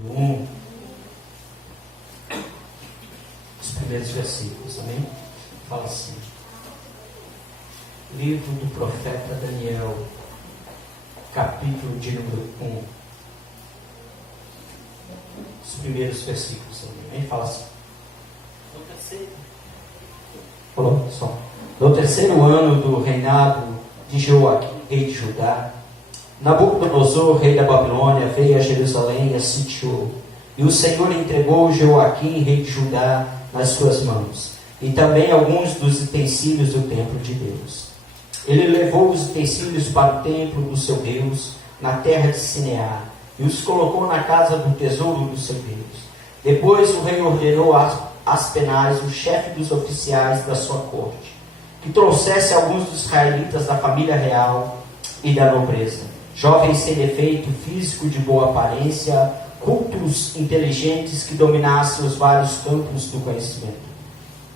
Os primeiros versículos, amém? Fala assim: livro do profeta Daniel, capítulo de número 1, os primeiros versículos, amém? Fala assim: falou só. No terceiro ano do reinado de Joaquim, rei de Judá, Nabucodonosor, rei da Babilônia, veio a Jerusalém e a sitiou. E o Senhor entregou Joaquim, rei de Judá, nas suas mãos, e também alguns dos utensílios do templo de Deus. Ele levou os utensílios para o templo do seu Deus, na terra de Sinear, e os colocou na casa do tesouro do seu Deus. Depois o rei ordenou a Aspenaz, o chefe dos oficiais da sua corte, que trouxesse alguns dos israelitas da família real e da nobreza, jovens sem defeito físico, de boa aparência, cultos, inteligentes, que dominassem os vários campos do conhecimento,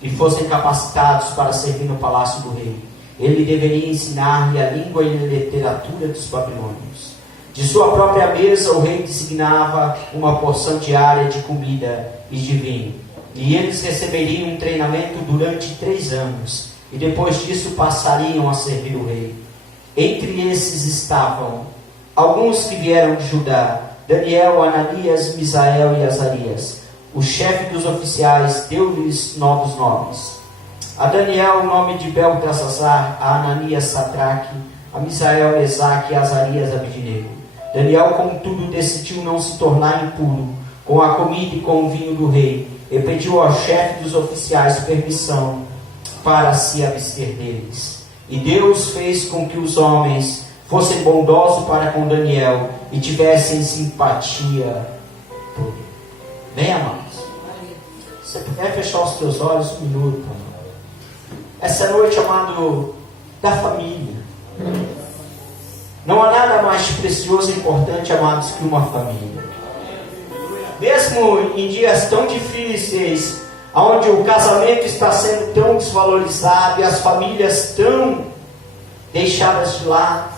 e fossem capacitados para servir no palácio do rei. Ele deveria ensinar-lhe a língua e a literatura dos babilônios. De sua própria mesa o rei designava uma porção diária de comida e de vinho, e eles receberiam um treinamento durante 3 anos, e depois disso passariam a servir o rei. Entre esses estavam alguns que vieram de Judá: Daniel, Ananias, Misael e Azarias. O chefe dos oficiais deu-lhes novos nomes. A Daniel o nome de Beltesazar, a Ananias Sadraque, a Misael Mesaque e a Azarias Abidnego. Daniel, contudo, decidiu não se tornar impuro com a comida e com o vinho do rei, e pediu ao chefe dos oficiais permissão para se abster deles. E Deus fez com que os homens fossem bondosos para com Daniel e tivessem simpatia por ele. Bem, amados, se você puder fechar os teus olhos um minuto, amado. Essa noite, amado, da família. Não há nada mais precioso e importante, amados, que uma família. Mesmo em dias tão difíceis, onde o casamento está sendo tão desvalorizado e as famílias tão deixadas de lado,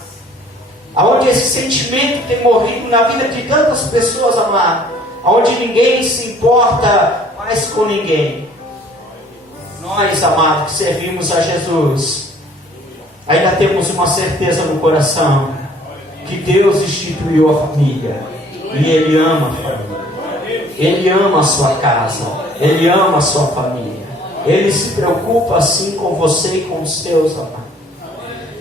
onde esse sentimento tem morrido na vida de tantas pessoas, amado, onde ninguém se importa mais com ninguém. Nós, amados, que servimos a Jesus, ainda temos uma certeza no coração, que Deus instituiu a família, e Ele ama a família. Ele ama a sua casa, Ele ama a sua família. Ele se preocupa assim com você e com os seus, amados.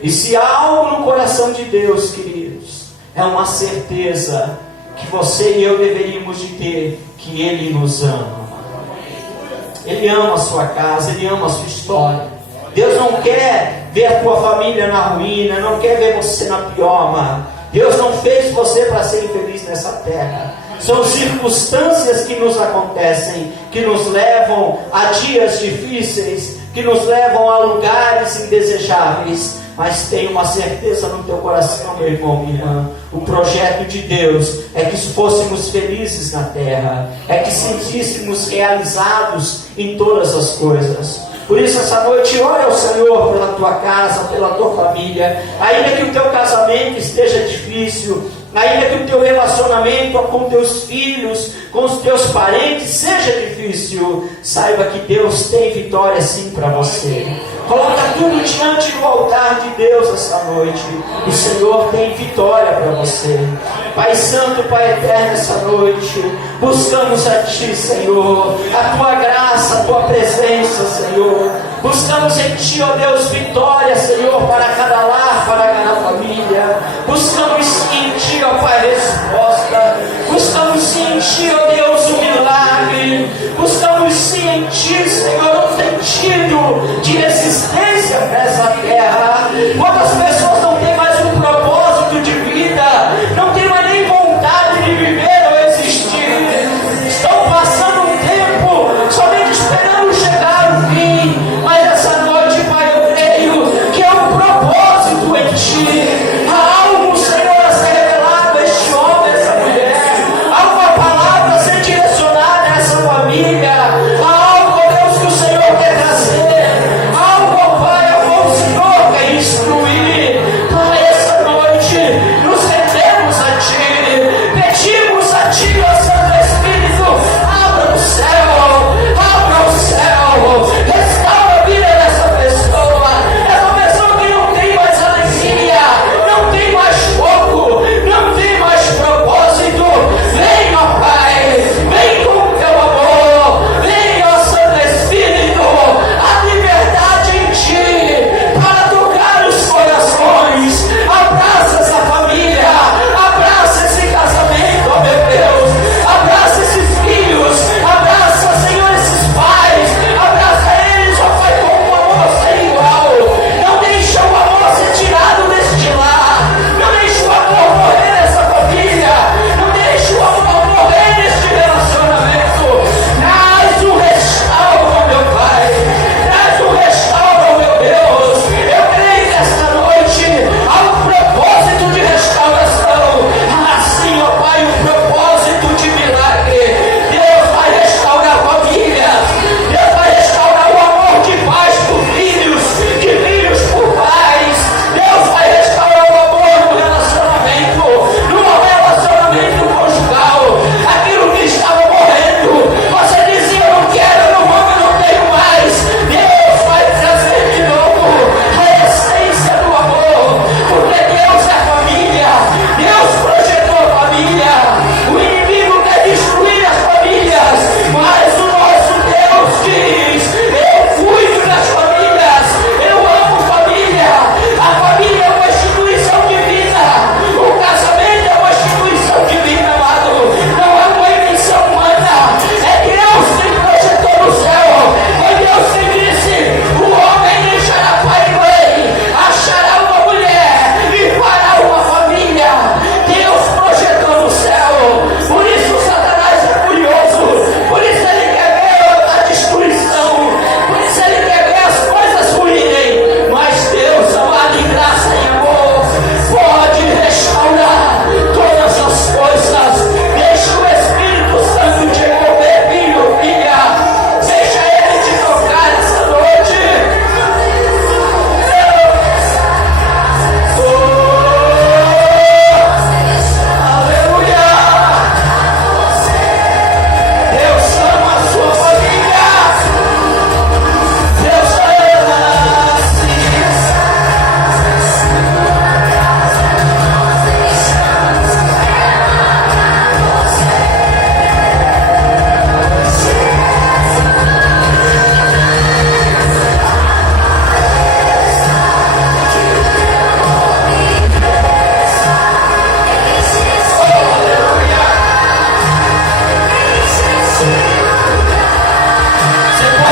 E se há algo no coração de Deus, queridos, é uma certeza que você e eu deveríamos de ter, que Ele nos ama. Ele ama a sua casa, Ele ama a sua história. Deus não quer ver a tua família na ruína, não quer ver você na pior, amado. Deus não fez você para ser infeliz nessa terra. São circunstâncias que nos acontecem, que nos levam a dias difíceis, que nos levam a lugares indesejáveis. Mas tenha uma certeza no teu coração, meu irmão, minha irmã. O projeto de Deus é que fôssemos felizes na terra, é que sentíssemos realizados em todas as coisas. Por isso, essa noite, ore ao Senhor pela tua casa, pela tua família. Ainda que o teu casamento esteja difícil, ainda que o teu relacionamento com teus filhos, com os teus parentes seja difícil, saiba que Deus tem vitória sim para você. Coloca tudo diante do altar de Deus essa noite. O Senhor tem vitória para você. Pai Santo, Pai Eterno, essa noite buscamos a Ti, Senhor, a Tua graça, a Tua presença, Senhor. Buscamos em Ti, ó Deus, vitória, Senhor, para cada lar, para cada família. Buscamos em Ti, ó Pai, resposta. Buscamos sim em Ti, ó Deus, o milagre. Buscamos sim em Ti, Senhor, um sentido de existência nessa terra. Quantas pessoas não têm mais um propósito de vida, não têm mais nem vontade de viver ou existir, estão passando um tempo somente esperando chegar o fim. Mas essa noite, Pai, eu creio que é um propósito em Ti. Há algo, Senhor, a ser revelado a este homem, essa mulher. Há uma palavra a ser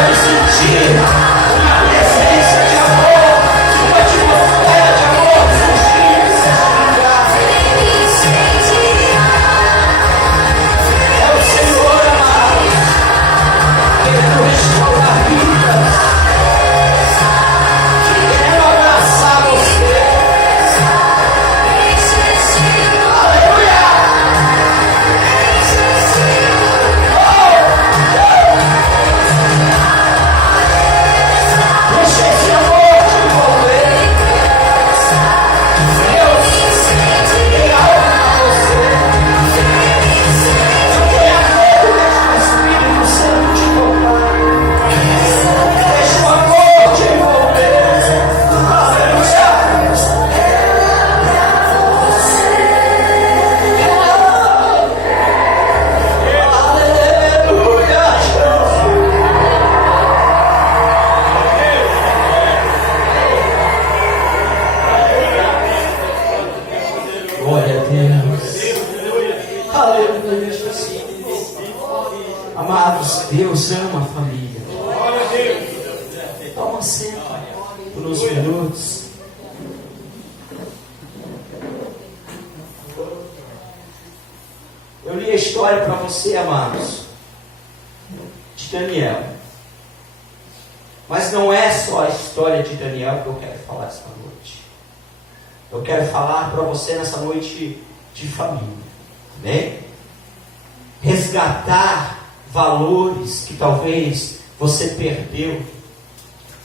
pode sentir uma presença de amor, uma atmosfera de amor surgindo nesse lugar. É o Senhor amado, querendo restaurar vidas, querendo abraçar você. Aleluia! Deixa esse amor te envolver. Deus tem algo para você. Não tenha medo, deixa o Espírito Santo te tocar. Deixa o amor te envolver. Aleluia! Aleluia! Glória a Deus. Aleluia, Jesus. Amados, Deus ama a família. Toma assento por uns minutos. Eu li a história para você, amados, de Daniel. Mas não é só a história de Daniel que eu quero falar esta noite. Eu quero falar para você nessa noite de família. Amém? Resgatar valores que talvez você perdeu.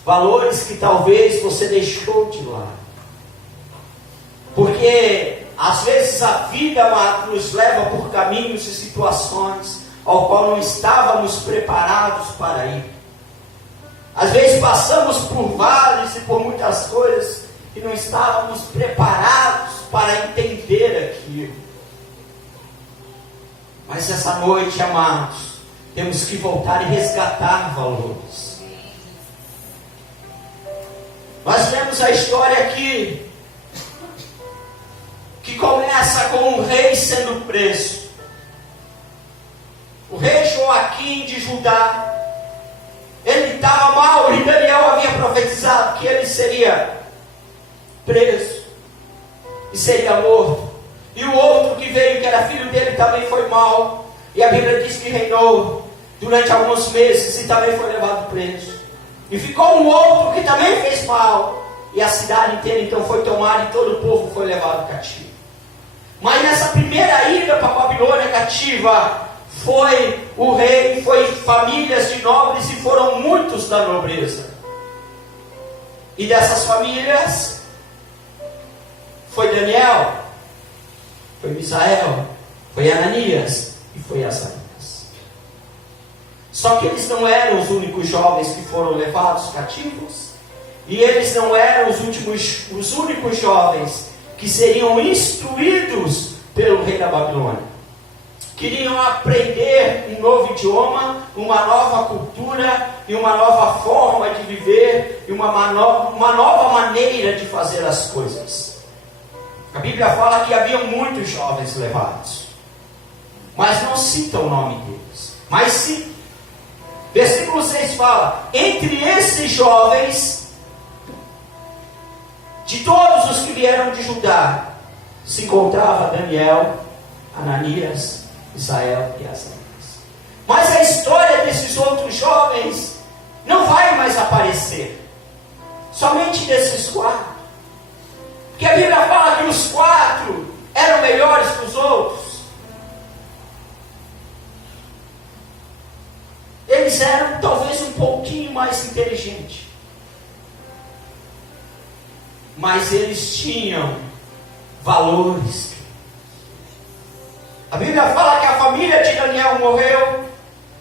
Valores que talvez você deixou de lado. Porque às vezes a vida, amado, nos leva por caminhos e situações ao qual não estávamos preparados para ir. Às vezes passamos por vales e por muitas coisas que não estávamos preparados para entender aquilo. Mas essa noite, amados, temos que voltar e resgatar valores. Nós vemos a história aqui, que começa com um rei sendo preso. O rei Joaquim de Judá, ele estava mal, e Daniel havia profetizado que ele seria preso e seria morto. E o outro que veio, que era filho dele, também foi mal, e a Bíblia diz que reinou durante alguns meses e também foi levado preso. E ficou um outro que também fez mal, e a cidade inteira então foi tomada e todo o povo foi levado cativo. Mas nessa primeira ida para a Babilônia cativa, foi o rei, foi famílias de nobres, e foram muitos da nobreza. E dessas famílias foi Daniel, foi Misael, foi Ananias e foi Azarias. Só que eles não eram os únicos jovens que foram levados cativos, e eles não eram os únicos jovens que seriam instruídos pelo rei da Babilônia. Queriam aprender um novo idioma, uma nova cultura e uma nova forma de viver e uma nova maneira de fazer as coisas. A Bíblia fala que haviam muitos jovens levados, mas não cita o nome deles. Mas sim, versículo 6 fala: entre esses jovens, de todos os que vieram de Judá, se encontrava Daniel, Ananias, Misael e Azarias. Mas a história desses outros jovens não vai mais aparecer. Somente desses quatro. Porque a Bíblia fala que os quatro eram melhores que os outros. Eles eram talvez um pouquinho mais inteligentes. Mas eles tinham valores. A Bíblia fala que a família de Daniel morreu,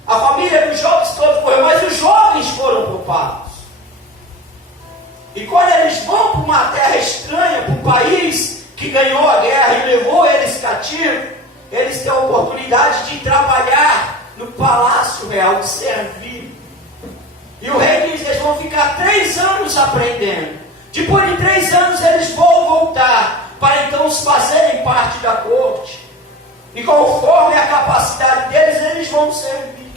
a família dos jovens todos morreu, mas os jovens foram poupados. E quando eles vão para uma terra estranha, para um país que ganhou a guerra e levou eles cativos, eles têm a oportunidade de trabalhar no palácio real, de servir. E o rei diz que eles vão ficar 3 anos aprendendo. Depois de 3 anos eles vão voltar para então os fazerem parte da corte. E conforme a capacidade deles, eles vão servir.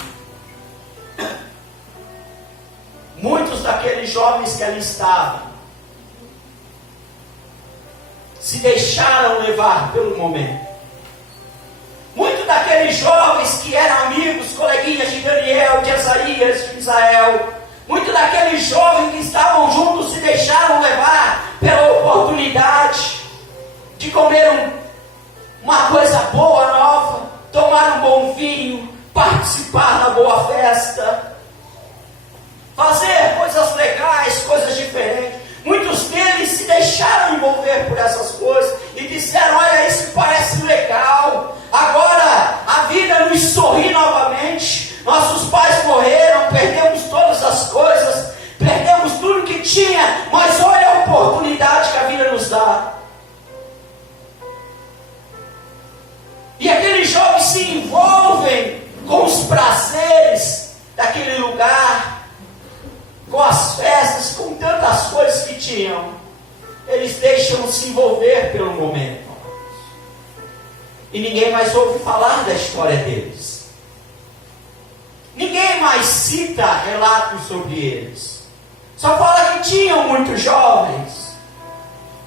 jovens que ali estavam se deixaram levar pelo momento. Muitos daqueles jovens que eram amigos, coleguinhas de Daniel, de Azarias, de Israel, muitos daqueles jovens que estavam juntos se deixaram levar pela oportunidade de comer uma coisa boa, nova, tomar um bom vinho, participar da boa festa, fazer coisas legais, coisas diferentes. Muitos deles se deixaram envolver por essas coisas e disseram: olha, isso parece legal, agora a vida nos sorri novamente. Nossos pais morreram, perdemos todas as coisas, perdemos tudo que tinha, mas olha a oportunidade que a vida nos dá. E aqueles jovens se envolvem com os prazeres daquele lugar, com as festas, com tantas coisas que tinham. Eles deixam se envolver pelo momento. E ninguém mais ouve falar da história deles. Ninguém mais cita relatos sobre eles. Só fala que tinham muitos jovens.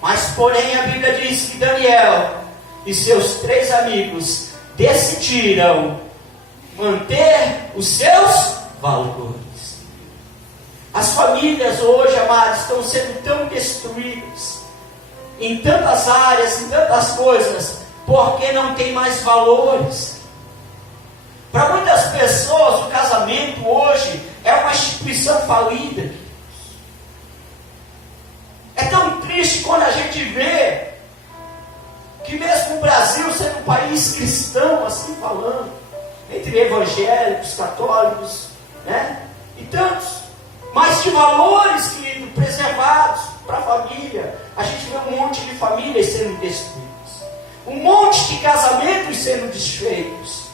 Mas porém a Bíblia diz que Daniel e seus 3 amigos decidiram manter os seus valores. As famílias hoje, amados, estão sendo tão destruídas em tantas áreas, em tantas coisas, porque não tem mais valores. Para muitas pessoas, o casamento hoje é uma instituição falida. É tão triste quando a gente vê que mesmo o Brasil sendo um país cristão, assim falando, entre evangélicos, católicos, né? E tantos, mas de valores, querido, preservados para a família. A gente vê um monte de famílias sendo destruídas, um monte de casamentos sendo desfeitos,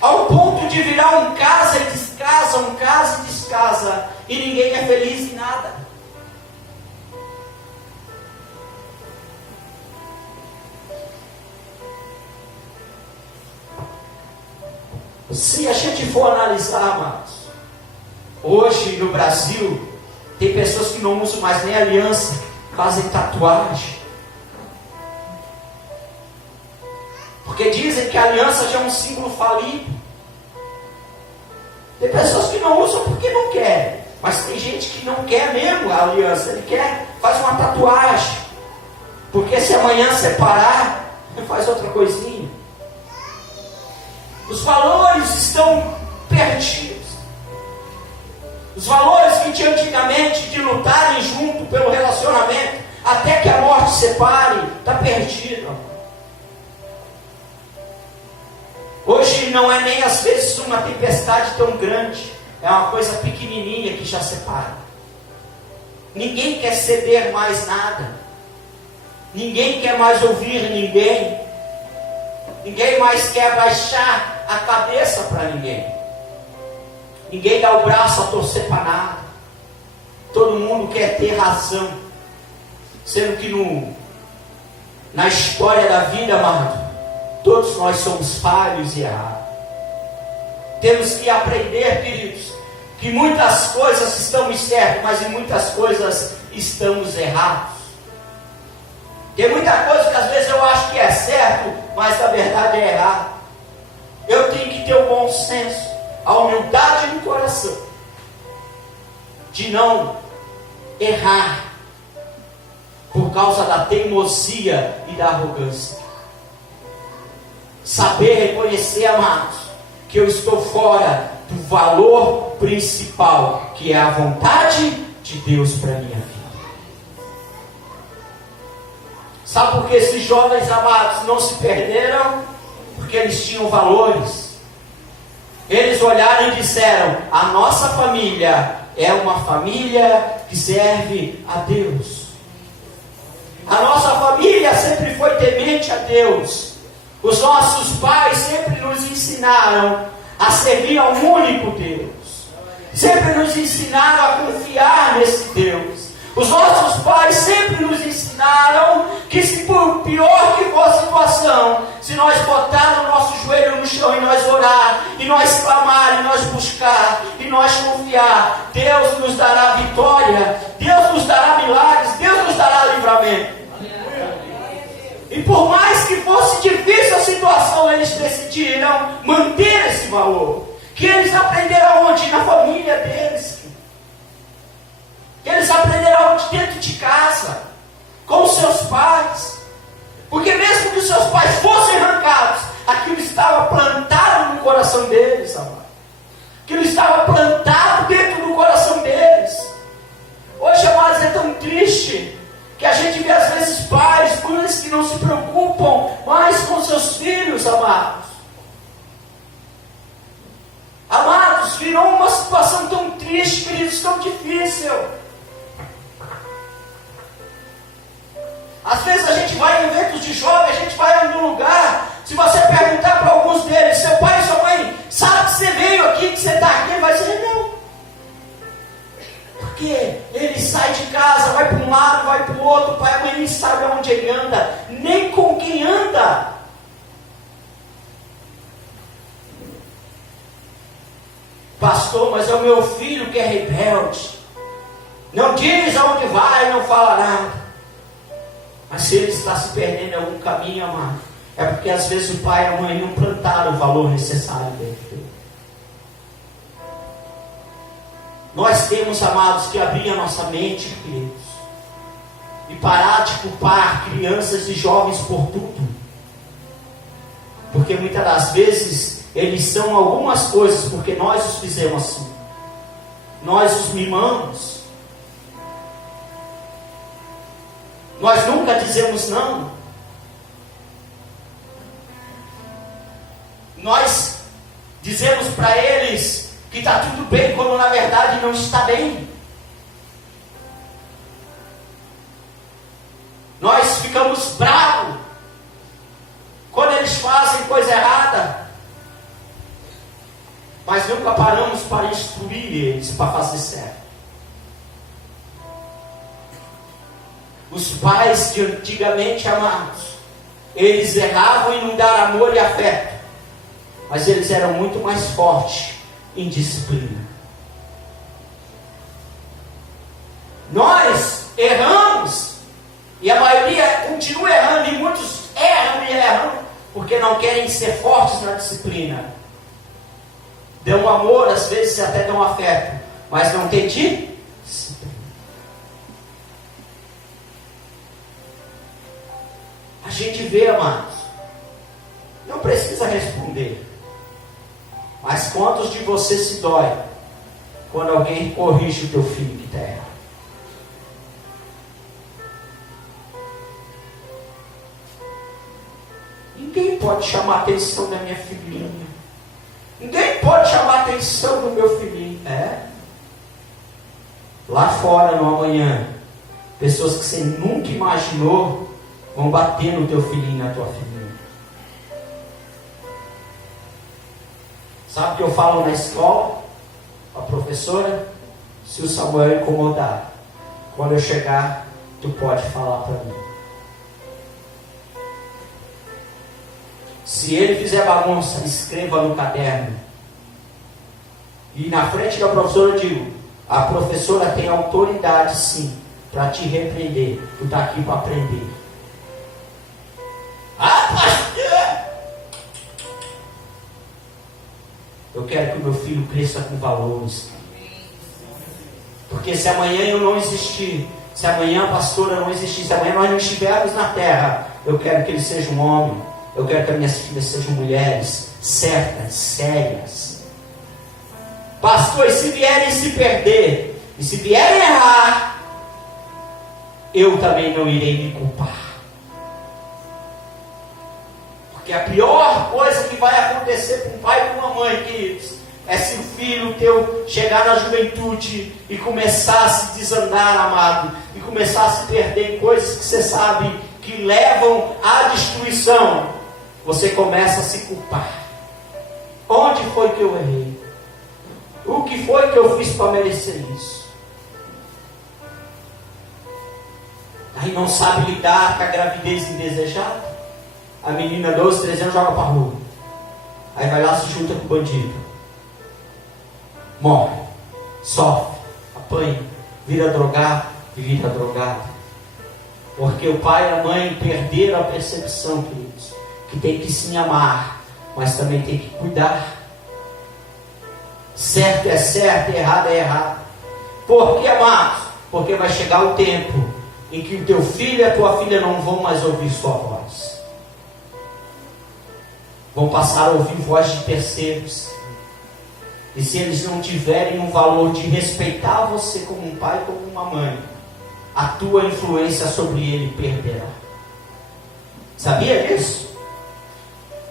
ao ponto de virar um casa e descasa, um casa e descasa, e ninguém é feliz em nada. Se a gente for analisar, amados, hoje no Brasil tem pessoas que não usam mais nem aliança, fazem tatuagem, porque dizem que a aliança já é um símbolo falido. Tem pessoas que não usam porque não querem, mas tem gente que não quer mesmo a aliança, ele quer, faz uma tatuagem, porque se amanhã separar, ele faz outra coisinha. Os valores estão perdidos. Os valores que tinha antigamente de lutarem junto pelo relacionamento, até que a morte separe, está perdido. Hoje não é nem às vezes uma tempestade tão grande, é uma coisa pequenininha que já separa. Ninguém quer ceder mais nada, ninguém quer mais ouvir ninguém, ninguém mais quer baixar a cabeça para ninguém, ninguém dá o braço a torcer para nada, todo mundo quer ter razão, sendo que na história da vida, amado, todos nós somos falhos e errados. Temos que aprender, queridos, que muitas coisas estamos certas, mas em muitas coisas estamos errados. Tem muita coisa que às vezes eu acho que é certo, mas na verdade é errado. Eu tenho que ter o bom senso, a humildade no coração, de não errar por causa da teimosia e da arrogância. Saber reconhecer, amados, que eu estou fora do valor principal, que é a vontade de Deus para a minha vida. Sabe por que esses jovens amados não se perderam? Porque eles tinham valores. Eles olharam e disseram: a nossa família é uma família que serve a Deus. A nossa família sempre foi temente a Deus. Os nossos pais sempre nos ensinaram a servir ao único Deus. Sempre nos ensinaram a confiar nesse Deus. Os nossos pais sempre nos ensinaram que, se por pior que for a situação, se nós botar o nosso joelho no chão e nós orar, e nós clamar, e nós buscar, e que nós confiar, Deus nos dará vitória, Deus nos dará milagres, Deus nos dará livramento. E por mais que fosse difícil a situação, eles decidiram manter esse valor. Que eles aprenderam onde? Na família deles. Que eles aprenderam onde? Dentro de casa, com os seus pais. Porque mesmo que os seus pais fossem arrancados, aquilo estava plantado no coração deles, amado. Aquilo estava plantado dentro do coração deles. Hoje, amados, é tão triste que a gente vê às vezes pais, mães que não se preocupam mais com seus filhos, amados. Amados, virou uma situação tão triste, queridos, tão difícil. Às vezes a gente vai em eventos de jovem, a gente vai em algum lugar. Se você perguntar para alguns deles, seu pai e sua mãe, sabe que você veio aqui, que você está aqui? Ele vai dizer, não. Porque ele sai de casa, vai para um lado, vai para o outro, o pai e a mãe nem sabe aonde ele anda, nem com quem anda. Pastor, mas é o meu filho que é rebelde. Não diz aonde vai, não fala nada. Mas se ele está se perdendo em algum caminho, amado, é porque às vezes o pai e a mãe não plantaram o valor necessário dentro dele. Nós temos, amados, que abrir a nossa mente, queridos, e parar de culpar crianças e jovens por tudo. Porque muitas das vezes eles são algumas coisas porque nós os fizemos assim. Nós os mimamos. Nós nunca dizemos não. Nós dizemos para eles que está tudo bem, quando na verdade não está bem. Nós ficamos bravos quando eles fazem coisa errada, mas nunca paramos para instruir eles para fazer certo. Os pais de antigamente, amados, eles erravam em não dar amor e afeto, mas eles eram muito mais fortes em disciplina. Nós erramos, e a maioria continua errando, e muitos erram, porque não querem ser fortes na disciplina. Dão amor, às vezes até dão afeto, mas não tem disciplina. A gente vê, amados, não precisa responder, mas quantos de você se dói quando alguém corrige o teu filho que está errado? Ninguém pode chamar a atenção da minha filhinha. Ninguém pode chamar a atenção do meu filhinho. Lá fora, no amanhã, pessoas que você nunca imaginou vão bater no teu filhinho, na tua filhinha. Sabe o que eu falo na escola? A professora, se o Samuel incomodar, quando eu chegar, tu pode falar para mim. Se ele fizer bagunça, escreva no caderno. E na frente da professora eu digo, a professora tem autoridade sim, para te repreender. Tu está aqui para aprender. Eu quero que o meu filho cresça com valores. Porque se amanhã eu não existir, se amanhã a pastora não existir, se amanhã nós não estivermos na terra, eu quero que ele seja um homem. Eu quero que as minhas filhas sejam mulheres certas, sérias. Pastor, e se vierem se perder, e se vierem errar, eu também não irei me culpar. Porque a pior coisa que vai acontecer com um pai e com uma mãe, queridos, é se o filho teu chegar na juventude e começar a se desandar, amado, e começar a se perder em coisas que você sabe que levam à destruição. Você começa a se culpar. Onde foi que eu errei? O que foi que eu fiz para merecer isso? Aí não sabe lidar com a gravidez indesejada. A menina 12, 13 anos joga para a rua. Aí vai lá, se junta com o bandido. morre, sofre, apanha, vira drogado e vira drogado. Porque o pai e a mãe perderam a percepção, queridos, que tem que sim amar, mas também tem que cuidar. Certo é certo, errado é errado. Por que, amados? Porque vai chegar o tempo em que o teu filho e a tua filha não vão mais ouvir sua voz. Vão passar a ouvir voz de terceiros. E se eles não tiverem um valor de respeitar você como um pai, como uma mãe, a tua influência sobre ele perderá. Sabia disso?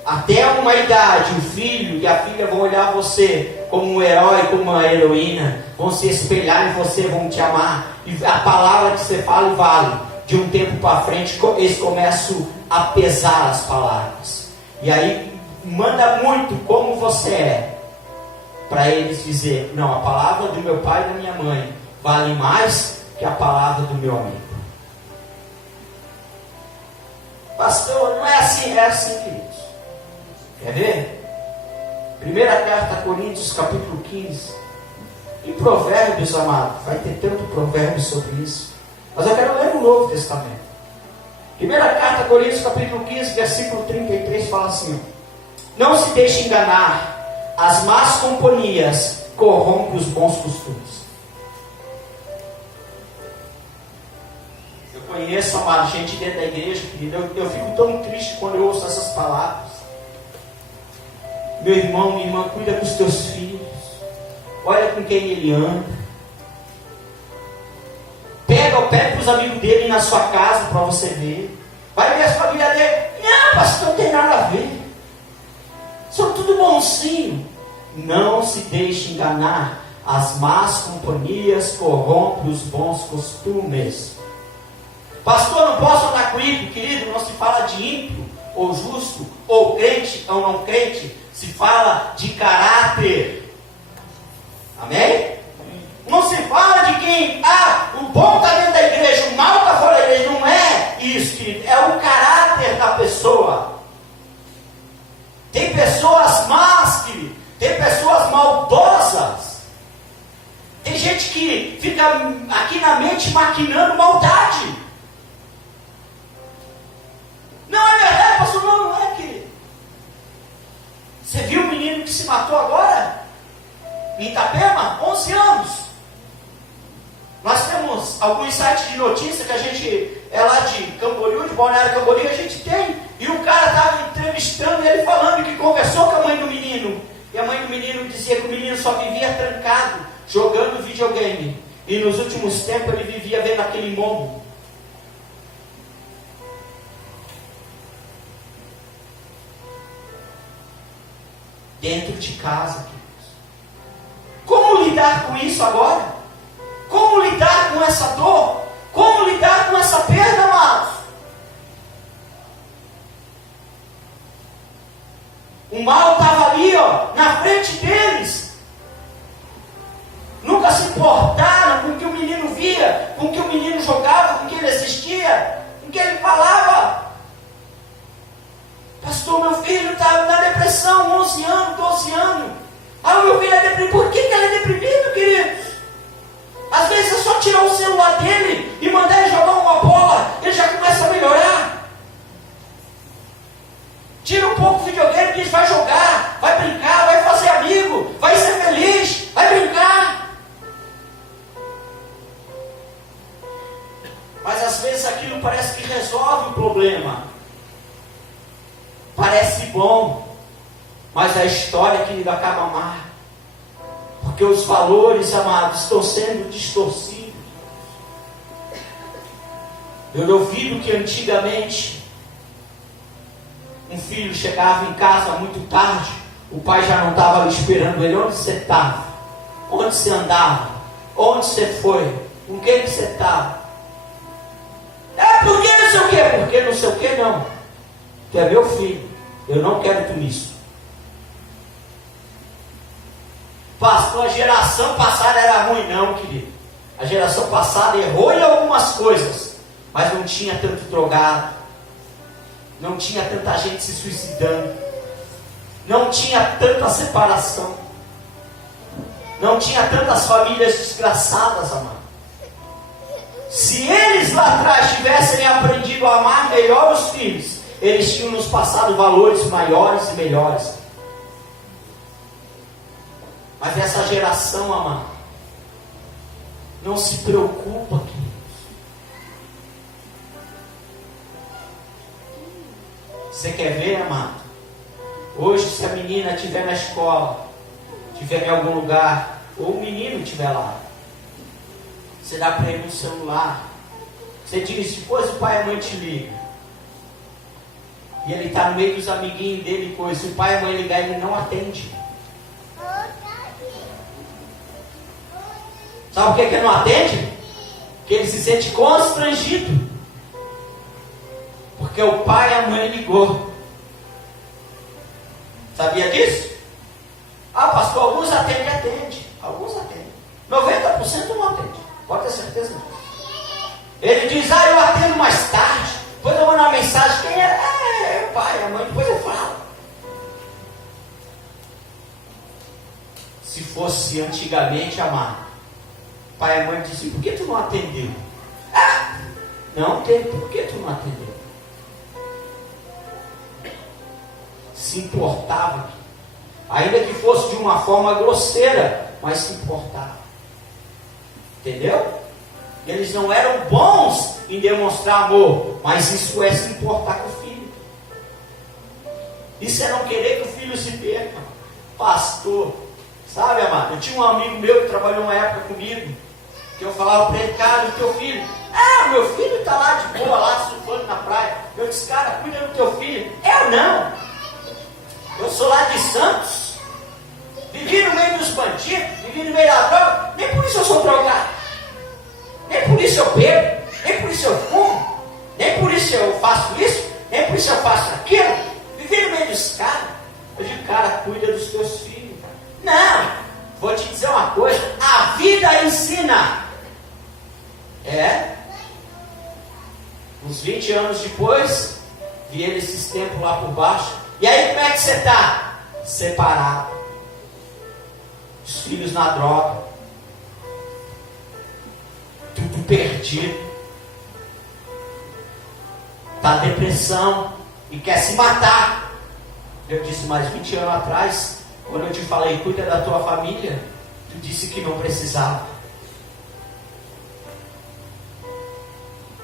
Até uma idade, o filho e a filha vão olhar você como um herói, como uma heroína, vão se espelhar em você, vão te amar, e a palavra que você fala vale. De um tempo para frente, eles começam a pesar as palavras, e aí manda muito como você é, para eles dizer, não, a palavra do meu pai e da minha mãe vale mais que a palavra do meu amigo. Pastor, não é assim, é assim, queridos. Quer ver? Primeira carta a Coríntios, capítulo 15. Em Provérbios, amado, vai ter tanto provérbio sobre isso. Mas eu quero ler o Novo Testamento. Primeira carta a Coríntios, capítulo 15, versículo 33, fala assim: não se deixe enganar, as más companhias corrompem os bons costumes. Eu conheço, amado, gente dentro da igreja, querido, eu fico tão triste quando eu ouço essas palavras. Meu irmão, minha irmã, cuida dos teus filhos. Olha com quem ele anda. Pega os amigos dele na sua casa para você ver. Vai ver a família dele. Não, pastor, não tem nada a ver. São tudo bonzinho. Não se deixe enganar. As más companhias corrompem os bons costumes. Pastor, não posso andar com ímpio, querido. Não se fala de ímpio, ou justo, ou crente, ou não crente. Se fala de caráter. Amém? Não se fala de quem, o bom está dentro da igreja, o mal está fora da igreja. Não é isso, querido. É o caráter da pessoa. Tem pessoas más, querido. Tem pessoas maldosas. Tem gente que fica aqui na mente maquinando maldade. Não é verdade, pastor? Não é, querido. Você viu o menino que se matou agora? Em Itapema? 11 anos. Nós temos alguns sites de notícia que a gente é lá de Camboriú, de Balneário Camboriú, a gente tem. E o cara estava entrevistando ele falando que conversou com a mãe do menino. E a mãe do menino dizia que o menino só vivia trancado, jogando videogame. E nos últimos tempos ele vivia vendo aquele mombo. Dentro de casa, queridos. Como lidar com isso agora? Como lidar com essa dor? Como lidar com essa perda, amados? O mal estava ali, na frente deles. Nunca se importaram com o que o menino via, com o que o menino jogava, com o que ele assistia, com o que ele falava. Pastor, meu filho está na depressão, 11 anos, 12 anos. O meu filho é deprimido. Por que ele é deprimido, queridos? Às vezes é só tirar o celular dele e mandar ele jogar uma bola, ele já começa a melhorar. Tira um pouco o videogame e diz, vai jogar, vai brincar, vai fazer amigo, vai ser feliz, vai brincar. Mas às vezes aquilo parece que resolve o problema. Parece bom, mas a história que ele acaba mal. Porque os valores, amados, estão sendo distorcidos. Eu duvido que antigamente um filho chegava em casa muito tarde, o pai já não estava ali esperando ele. Onde você estava? Onde você andava? Onde você foi? Com quem você estava? Porque não sei o quê. Porque não sei o quê não. Tu é meu filho, eu não quero tu nisso. Pastor, a geração passada era ruim, não, querido. A geração passada errou em algumas coisas, mas não tinha tanto drogado, não tinha tanta gente se suicidando, não tinha tanta separação. não tinha tantas famílias desgraçadas, amado. Se eles lá atrás tivessem aprendido a amar melhor os filhos, eles tinham nos passado valores maiores e melhores. Mas essa geração, amado, não se preocupa, queridos. Você quer ver, amado? Hoje, se a menina estiver na escola, estiver em algum lugar, ou o menino estiver lá, você dá para ele um celular. Você diz, depois o pai e a mãe te ligam. E ele está no meio dos amiguinhos dele e coisa. Se o pai e a mãe ligar, ele não atende. Sabe por que ele não atende? Porque ele se sente constrangido. Porque o pai e a mãe ligou. Sabia disso? Ah, pastor, alguns atende. Alguns atendem. 90% não atende. Pode ter certeza disso. Ele diz, eu atendo mais tarde. Depois eu mando uma mensagem. Quem é? É o pai, a mãe, depois eu falo. Se fosse antigamente, amado, pai e mãe diziam, por que tu não atendeu? Não tem, por que tu não atendeu? Se importava, ainda que fosse de uma forma grosseira, mas se importava. Entendeu? Eles não eram bons em demonstrar amor, mas isso é se importar com o filho. Isso é não querer que o filho se perca. Pastor, sabe, amado? Eu tinha um amigo meu que trabalhou uma época comigo, que eu falava para ele, cara, o teu filho? Meu filho está lá de boa, lá surfando na praia. Eu disse, cara, cuida do teu filho. Eu não. Eu sou lá de Santos. Vivi no meio dos bandidos, vivi no meio da droga. Nem por isso eu sou drogado. Nem por isso eu bebo. Nem por isso eu fumo. Nem por isso eu faço isso. Nem por isso eu faço aquilo. Vivi no meio dos caras. Eu digo, cara, cuida dos teus filhos. Não. Vou te dizer uma coisa. A vida ensina. Uns 20 anos depois, vi ele esses tempos lá por baixo. E aí como é que você está? Separado. Os filhos na droga. Tudo perdido. Está em depressão. E quer se matar. Eu disse mais 20 anos atrás, quando eu te falei, cuida da tua família, tu disse que não precisava.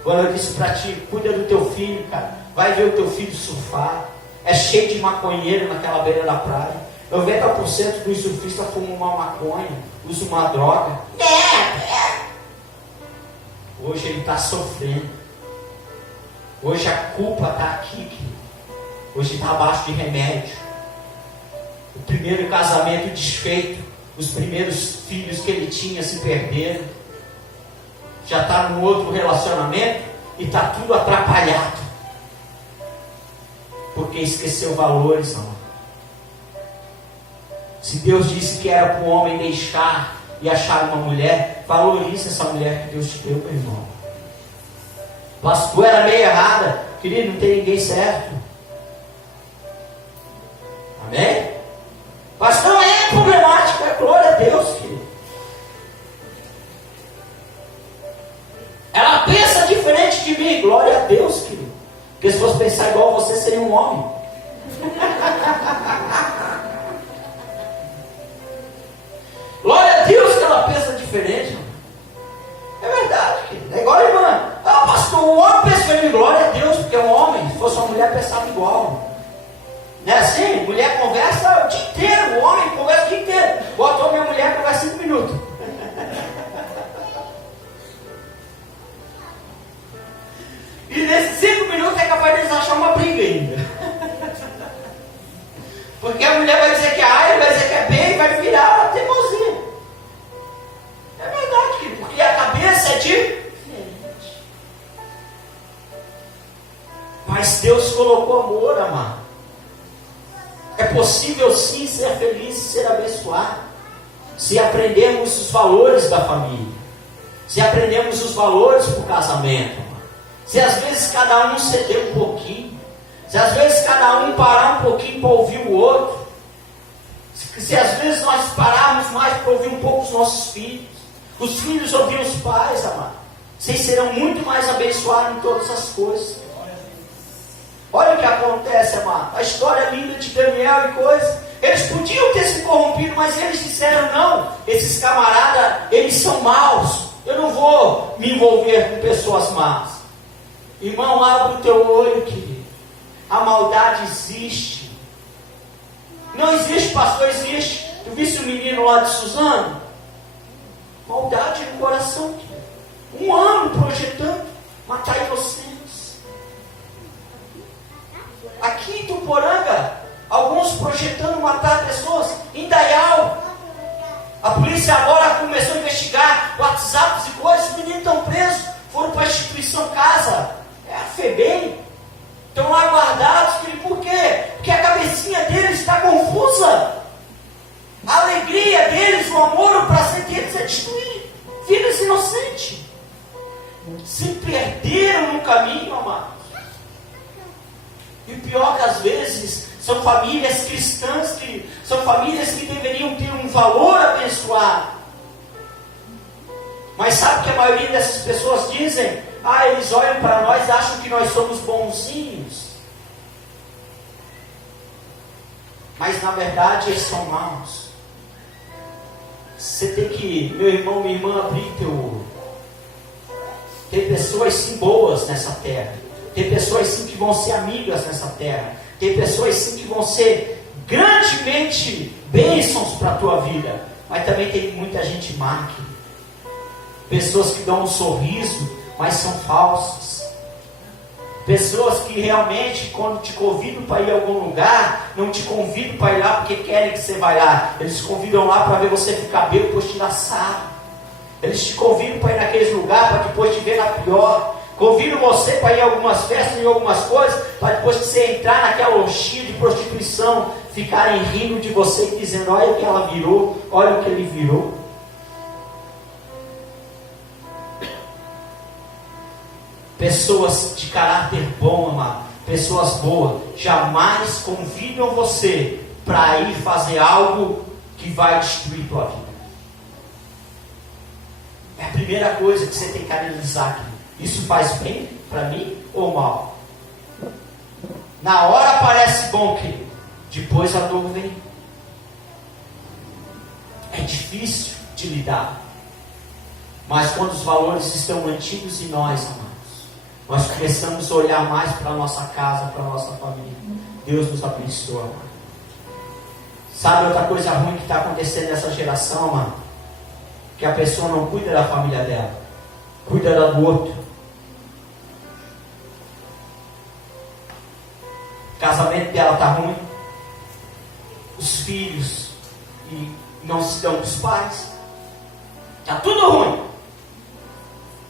Quando eu disse para ti, cuida do teu filho, cara, vai ver o teu filho surfar. É cheio de maconheiro naquela beira da praia. 90% dos surfistas fumam uma maconha, usam uma droga. Hoje ele está sofrendo. Hoje a culpa está aqui. Hoje está abaixo de remédio. O primeiro casamento desfeito. Os primeiros filhos que ele tinha se perderam. Já está num outro relacionamento e está tudo atrapalhado. Porque esqueceu valores, não. Se Deus disse que era para o homem deixar e achar uma mulher, valorize essa mulher que Deus te deu, meu irmão. Pastor, era meio errada. Querido, não tem ninguém certo. Amém? Pastor, não é problemático, é glória a Deus, querido. Ela pensa diferente de mim, glória a Deus, querido. Porque se fosse pensar igual você, seria um homem. Glória a Deus que ela pensa diferente. É verdade, querido. É igual a irmã. Pastor, o homem pensa diferente. Glória a Deus, porque é um homem. Se fosse uma mulher, pensava igual. Não é assim? Mulher conversa o dia inteiro. O homem conversa o dia inteiro. Bota homem e a mulher conversa 5 minutos. E nesses 5 minutos é capaz de eles achar uma briga ainda. Porque a mulher vai dizer que é A, ele vai dizer que é B e vai virar uma teimosia. É verdade, querido, porque a cabeça é diferente. Mas Deus colocou amor, amado. É possível sim ser feliz e ser abençoado. Se aprendermos os valores da família. Se aprendermos os valores para o casamento. Se às vezes cada um ceder um pouquinho. Se às vezes cada um parar um pouquinho para ouvir o outro. Se às vezes nós pararmos mais para ouvir um pouco filhos. Os filhos ouvirem os pais, amado. Vocês serão muito mais abençoados em todas as coisas. Olha o que acontece, amado. A história linda de Daniel e coisas. Eles podiam ter se corrompido, mas eles disseram: não, esses camaradas, eles são maus. Eu não vou me envolver com pessoas más. Irmão, abre o teu olho, querido. A maldade existe. Não existe, pastor, existe. Tu viste o menino lá de Suzano? Maldade no coração, querido. 1 ano projetando matar inocentes. Aqui em Tuporanga, alguns projetando matar pessoas. Em Dayal, a polícia agora começou a investigar WhatsApps e coisas. Os meninos estão presos, foram para a instituição casa, é a FEBEM. Estão lá guardados. Por quê? Porque a cabecinha deles está confusa. A alegria deles, o amor, o prazer deles é destruir vidas inocentes. Se perderam no caminho, amados. E o pior que às vezes são famílias cristãs, que são famílias que deveriam ter um valor abençoado. Mas sabe o que a maioria dessas pessoas dizem? Eles olham para nós e acham que nós somos bonzinhos. Mas na verdade eles são maus. Você tem que, meu irmão, minha irmã, abrir teu olho. Tem pessoas sim boas nessa terra. Tem pessoas sim que vão ser amigas nessa terra. Tem pessoas sim que vão ser grandemente bênçãos para a tua vida. Mas também tem muita gente má aqui. Pessoas que dão um sorriso, mas são falsas. Pessoas que realmente, quando te convidam para ir a algum lugar, não te convidam para ir lá porque querem que você vá lá. Eles te convidam lá para ver você ficar bem, depois tirar sarro. Eles te convidam para ir naqueles lugares para depois te ver na pior. Convidam você para ir a algumas festas e algumas coisas, para depois que você entrar naquela orgia de prostituição, ficarem rindo de você e dizendo: olha o que ela virou, olha o que ele virou. Pessoas de caráter bom, amado, pessoas boas, jamais convidam você para ir fazer algo que vai destruir tua vida. É a primeira coisa que você tem que analisar aqui. Isso faz bem para mim ou mal? Na hora parece bom, querido. Depois a dor vem. É difícil de lidar. Mas quando os valores estão mantidos em nós, amados, nós começamos a olhar mais para a nossa casa, para a nossa família. Deus nos abençoa, amado. Sabe outra coisa ruim que está acontecendo nessa geração, amado? Que a pessoa não cuida da família dela, cuida da do outro. O casamento dela está ruim, os filhos não se dão com os pais, está tudo ruim.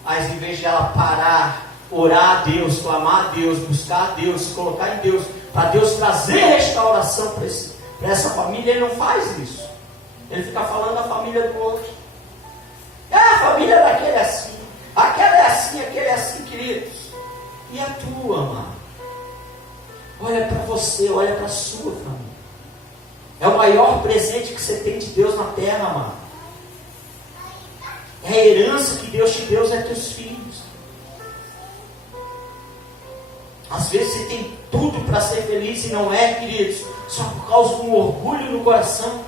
Mas em vez de ela parar, orar a Deus, clamar a Deus, buscar a Deus, se colocar em Deus, para Deus trazer restauração para essa família, ele não faz isso. Ele fica falando da família do outro. A família daquele é assim, aquela é assim, aquele é assim, queridos. E a tua, amado? Olha para você, olha para a sua família. É o maior presente que você tem de Deus na terra, amado. É a herança que Deus te deu, é teus filhos. Às vezes você tem tudo para ser feliz e não é, queridos, só por causa de um orgulho no coração.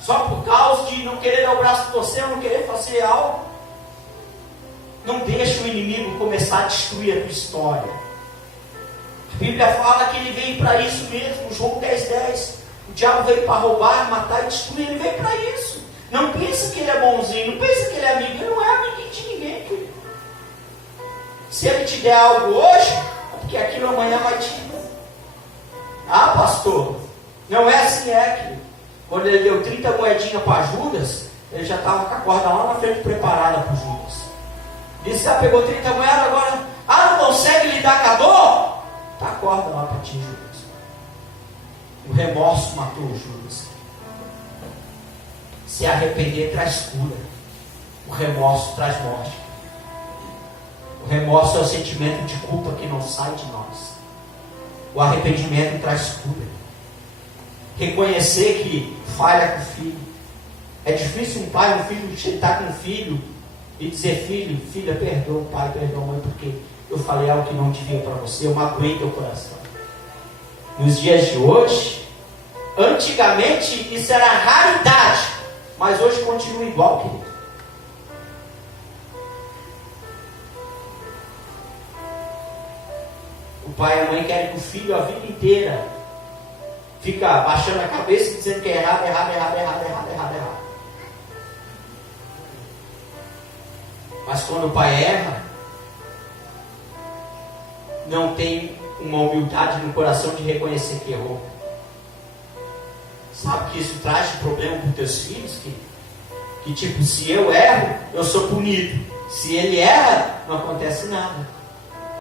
Só por causa de não querer dar o braço para você, não querer fazer algo. Não deixa o inimigo começar a destruir a tua história. A Bíblia fala que ele veio para isso mesmo. João 10:10. O diabo veio para roubar, matar e destruir. Ele veio para isso. Não pensa que ele é bonzinho, não pensa que ele é amigo. Ele não é amiguinho de ninguém, querido. Se ele te der algo hoje, é porque aquilo amanhã vai te dar. Pastor, não é assim, querido. Quando ele deu 30 moedinhas para Judas, ele já estava com a corda lá na frente preparada para Judas. Disse: pegou 30 moedas, agora não consegue lidar com a dor? Tá a corda lá para ti, Judas. O remorso matou o Judas. Se arrepender traz cura. O remorso traz morte. O remorso é o sentimento de culpa que não sai de nós. O arrependimento traz cura. Reconhecer que falha com o filho. É difícil um pai, um filho, estar com um filho e dizer: filho, filha, perdoa o pai, perdoa a mãe, porque eu falei algo que não devia para você, eu magoei teu coração. Nos dias de hoje, antigamente isso era raridade, mas hoje continua igual, querido. O pai e a mãe querem que o filho a vida inteira fica baixando a cabeça e dizendo que é errado, errado, errado, errado, errado, errado, errado. Mas quando o pai erra, não tem uma humildade no coração de reconhecer que errou. Sabe que isso traz problema para os teus filhos? Que tipo, se eu erro, eu sou punido. Se ele erra, não acontece nada.